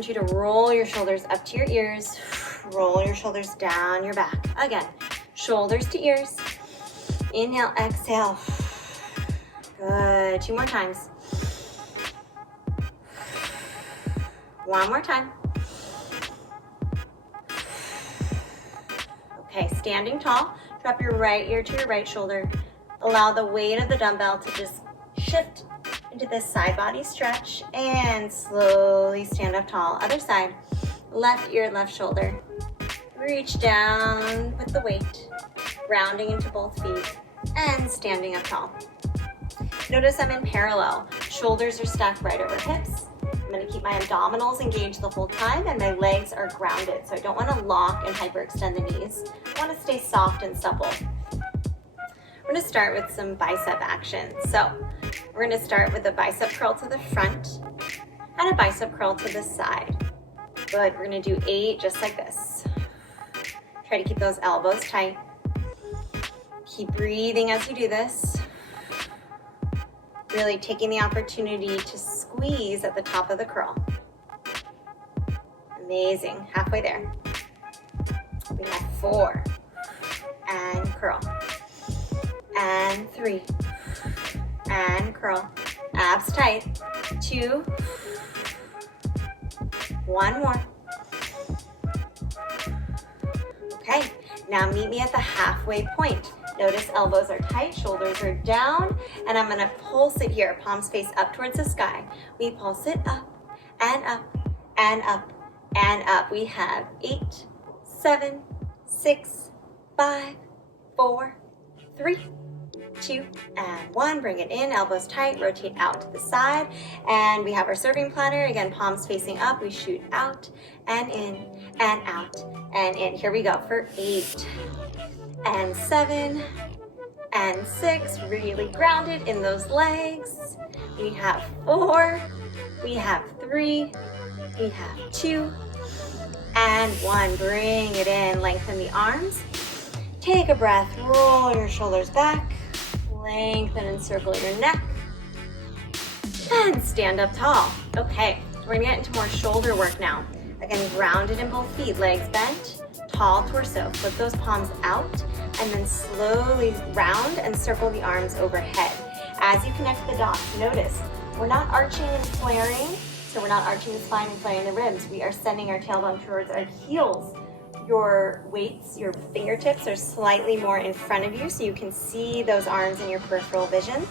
want you to roll your shoulders up to your ears. Roll your shoulders down your back. Again, shoulders to ears. Inhale, exhale. Good. 2 more times. 1 more time. Okay, standing tall. Drop your right ear to your right shoulder. Allow the weight of the dumbbell to just shift into this side body stretch and slowly stand up tall. Other side. Left ear, left shoulder. Reach down with the weight, rounding into both feet and standing up tall. Notice I'm in parallel. Shoulders are stacked right over hips. I'm going to keep my abdominals engaged the whole time and my legs are grounded. So I don't want to lock and hyperextend the knees. I want to stay soft and supple. We're going to start with some bicep action. So we're going to start with a bicep curl to the front and a bicep curl to the side. Good. We're going to do 8 just like this. Try to keep those elbows tight. Keep breathing as you do this. Really taking the opportunity to squeeze at the top of the curl. Amazing. Halfway there. We have 4. And curl. And 3. And curl. Abs tight. 2. 1 more. Okay, now meet me at the halfway point. Notice elbows are tight, shoulders are down, and I'm gonna pulse it here. Palms face up towards the sky. We pulse it up, and up, and up, and up. We have 8, 7, 6, 5, 4, 3, 2, and 1. Bring it in, elbows tight, rotate out to the side. And we have our serving platter. Again, palms facing up. We shoot out and in and out and in. Here we go for 8 and 7 and 6. Really grounded in those legs. We have 4. We have 3. We have 2 and 1. Bring it in. Lengthen the arms. Take a breath. Roll your shoulders back. Lengthen and circle your neck. And stand up tall. Okay, we're gonna get into more shoulder work now. Again, grounded in both feet, legs bent, tall torso. Flip those palms out and then slowly round and circle the arms overhead. As you connect the dots, notice we're not arching and flaring, so we're not arching the spine and flaring the ribs. We are sending our tailbone towards our heels. Your weights, your fingertips are slightly more in front of you so you can see those arms in your peripheral vision.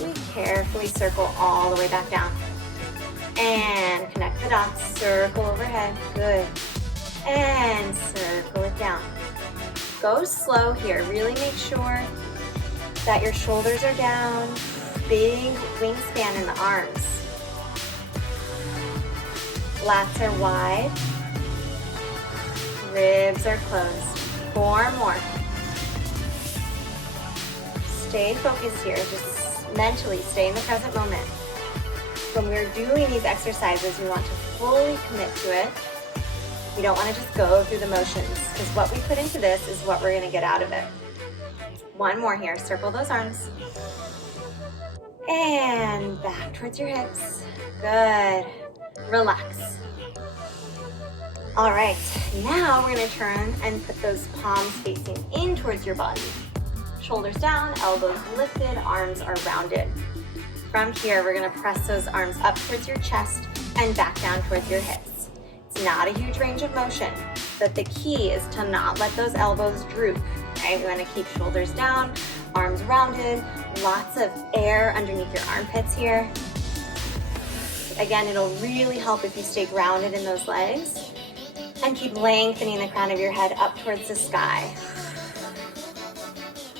We carefully circle all the way back down. And connect the dots, circle overhead, good. And circle it down. Go slow here, really make sure that your shoulders are down, big wingspan in the arms. Lats are wide. Ribs are closed. 4 more. Stay focused here. Just mentally stay in the present moment. When we're doing these exercises, we want to fully commit to it. We don't want to just go through the motions because what we put into this is what we're going to get out of it. 1 more here. Circle those arms. And back towards your hips. Good. Relax. All right, now we're gonna turn and put those palms facing in towards your body. Shoulders down, elbows lifted, arms are rounded. From here, we're gonna press those arms up towards your chest and back down towards your hips. It's not a huge range of motion, but the key is to not let those elbows droop, right? We wanna keep shoulders down, arms rounded, lots of air underneath your armpits here. Again, it'll really help if you stay grounded in those legs. And keep lengthening the crown of your head up towards the sky.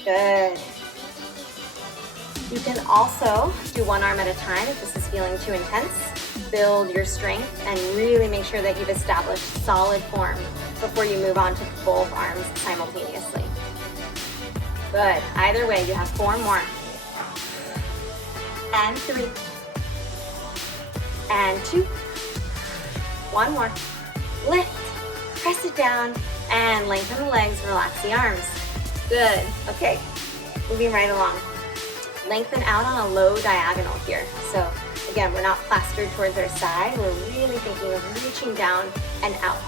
Good. You can also do 1 arm at a time if this is feeling too intense. Build your strength and really make sure that you've established solid form before you move on to both arms simultaneously. Good. Either way, you have 4 more. And 3. And 2. 1 more. Lift. Press it down and lengthen the legs, relax the arms. Good, okay, moving right along. Lengthen out on a low diagonal here. So Again, we're not plastered towards our side. We're really thinking of reaching down and out.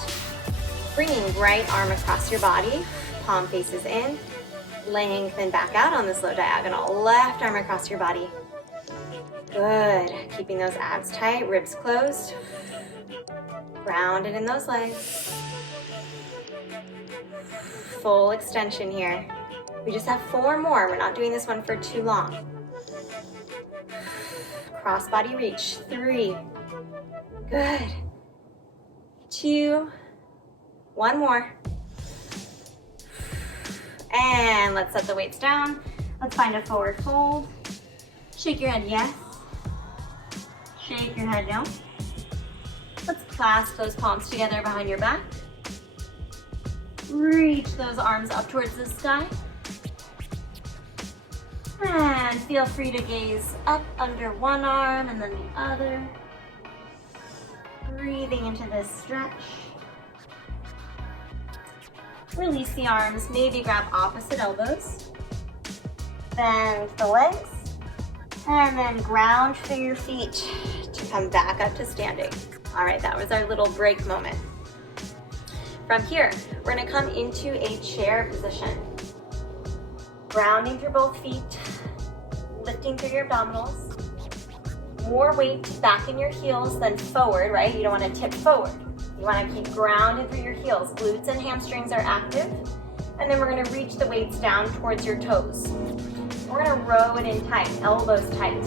Bringing right arm across your body, palm faces in, lengthen back out on this low diagonal. Left arm across your body. Good. Keeping those abs tight, ribs closed. Grounded in those legs. Full extension here. We just have 4 more. We're not doing this one for too long. Cross body reach. 3. Good. 2. 1 more. And let's set the weights down. Let's find a forward fold. Shake your head yes. Shake your head no. Let's clasp those palms together behind your back. Reach those arms up towards the sky. And feel free to gaze up under one arm and then the other. Breathing into this stretch. Release the arms, maybe grab opposite elbows. Bend the legs. And then ground through your feet to come back up to standing. All right, that was our little break moment. From here, we're gonna come into a chair position. Grounding through both feet, lifting through your abdominals. More weight back in your heels than forward, right? You don't wanna tip forward. You wanna keep grounded through your heels. Glutes and hamstrings are active. And then we're gonna reach the weights down towards your toes. We're gonna row it in tight, elbows tight,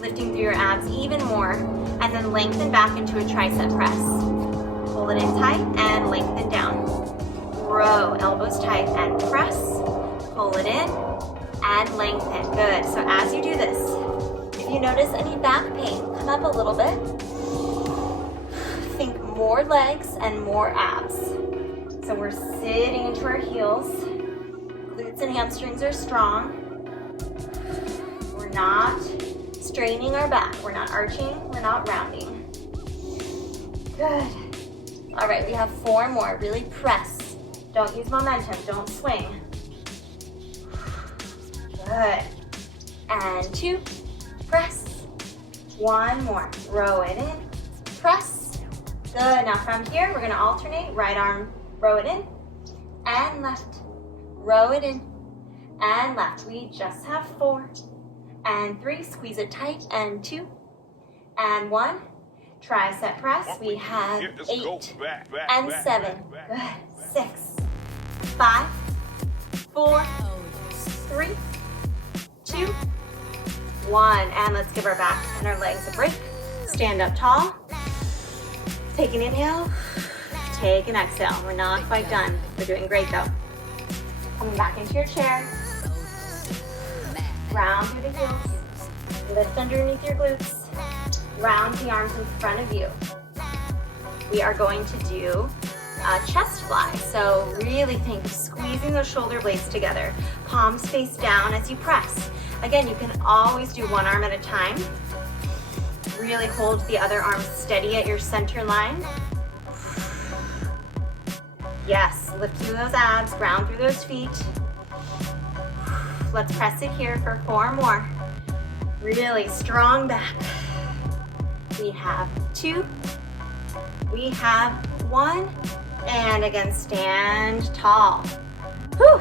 lifting through your abs even more, and then lengthen back into a tricep press. Pull it in tight and lengthen down. Row, elbows tight and press. Pull it in and lengthen. Good. So as you do this, if you notice any back pain, come up a little bit. Think more legs and more abs. So we're sitting into our heels. Glutes and hamstrings are strong. We're not straining our back. We're not arching. We're not rounding. Good. All right, we have 4 more. Really press. Don't use momentum. Don't swing. Good. And 2. Press. 1 more. Row it in. Press. Good. Now from here, we're going to alternate. Right arm, row it in. And left. Row it in. And left. We just have 4. And 3. Squeeze it tight. And 2. And 1. Tricep press. We have 8 and 7. Good. 6, 5, 4, 3, 2, 1. And let's give our back and our legs a break. Stand up tall. Take an inhale. Take an exhale. We're not quite done. We're doing great though. Coming back into your chair. Round through the heels. Lift underneath your glutes. Round the arms in front of you. We are going to do a chest fly. So really think of squeezing those shoulder blades together. Palms face down as you press. Again, you can always do one arm at a time. Really hold the other arm steady at your center line. Yes, lift through those abs, ground through those feet. Let's press it here for 4 more. Really strong back. We have 2. We have 1. And again, stand tall. Whew.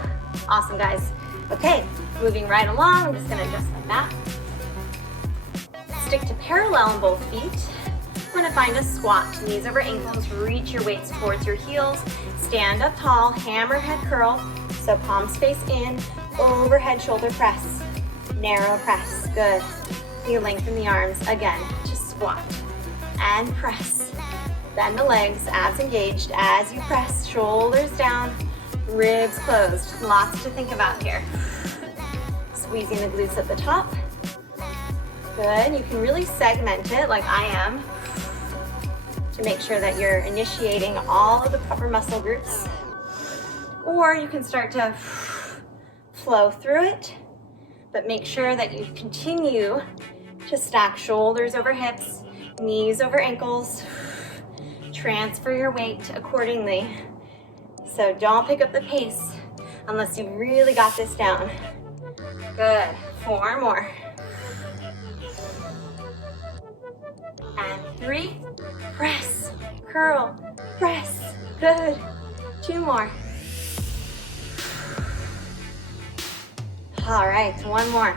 Awesome, guys. Okay, moving right along. I'm just gonna adjust my back. Stick to parallel in both feet. We're gonna find a squat. Knees over ankles, reach your weights towards your heels. Stand up tall, hammerhead curl. So palms face in, overhead shoulder press. Narrow press, good. You lengthen the arms again to squat and press. Bend the legs, abs engaged as you press, shoulders down, ribs closed. Lots to think about here. Squeezing the glutes at the top. Good, you can really segment it like I am to make sure that you're initiating all of the proper muscle groups. Or you can start to flow through it, but make sure that you continue to stack shoulders over hips, knees over ankles. Transfer your weight accordingly. So don't pick up the pace unless you really got this down. Good. 4 more. And 3, press, curl, press. Good. 2 more. All right, 1 more.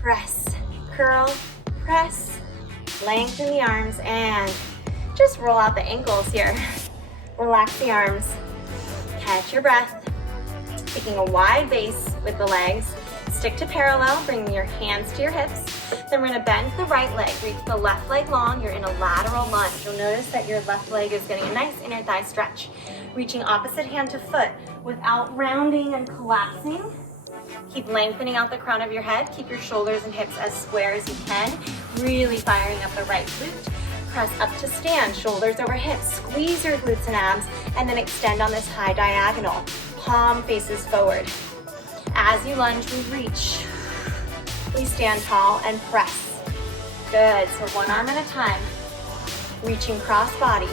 Press, curl, press. Lengthen the arms and just roll out the ankles here. Relax the arms. Catch your breath. Taking a wide base with the legs. Stick to parallel, bring your hands to your hips. Then we're gonna bend the right leg, reach the left leg long. You're in a lateral lunge. You'll notice that your left leg is getting a nice inner thigh stretch. Reaching opposite hand to foot without rounding and collapsing. Keep lengthening out the crown of your head. Keep your shoulders and hips as square as you can. Really firing up the right glute. Press up to stand, shoulders over hips. Squeeze your glutes and abs, and then extend on this high diagonal. Palm faces forward. As you lunge, we reach. We stand tall and press. Good, so 1 arm at a time. Reaching cross body.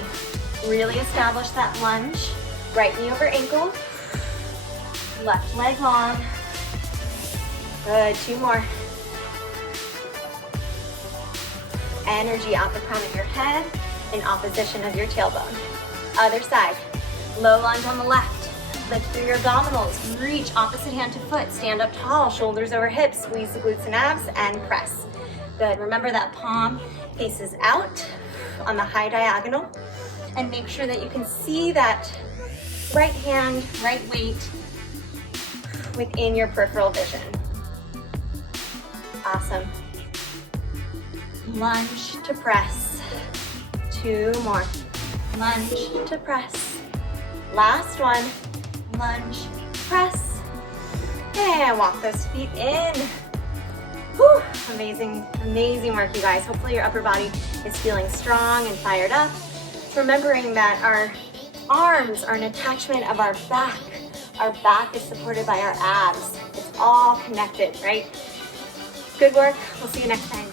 Really establish that lunge. Right knee over ankle. Left leg long. Good, 2 more. Energy out the crown of your head in opposition of your tailbone. Other side. Low lunge on the left. Lift through your abdominals. Reach opposite hand to foot. Stand up tall, shoulders over hips. Squeeze the glutes and abs and press. Good. Remember that palm faces out on the high diagonal. And make sure that you can see that right hand, right weight within your peripheral vision. Awesome. Lunge to press. 2 more. Lunge to press. Last one. Lunge, press. And walk those feet in. Whew. Amazing, amazing work, you guys. Hopefully your upper body is feeling strong and fired up. Remembering that our arms are an attachment of our back. Our back is supported by our abs. It's all connected, right? Good work. We'll see you next time.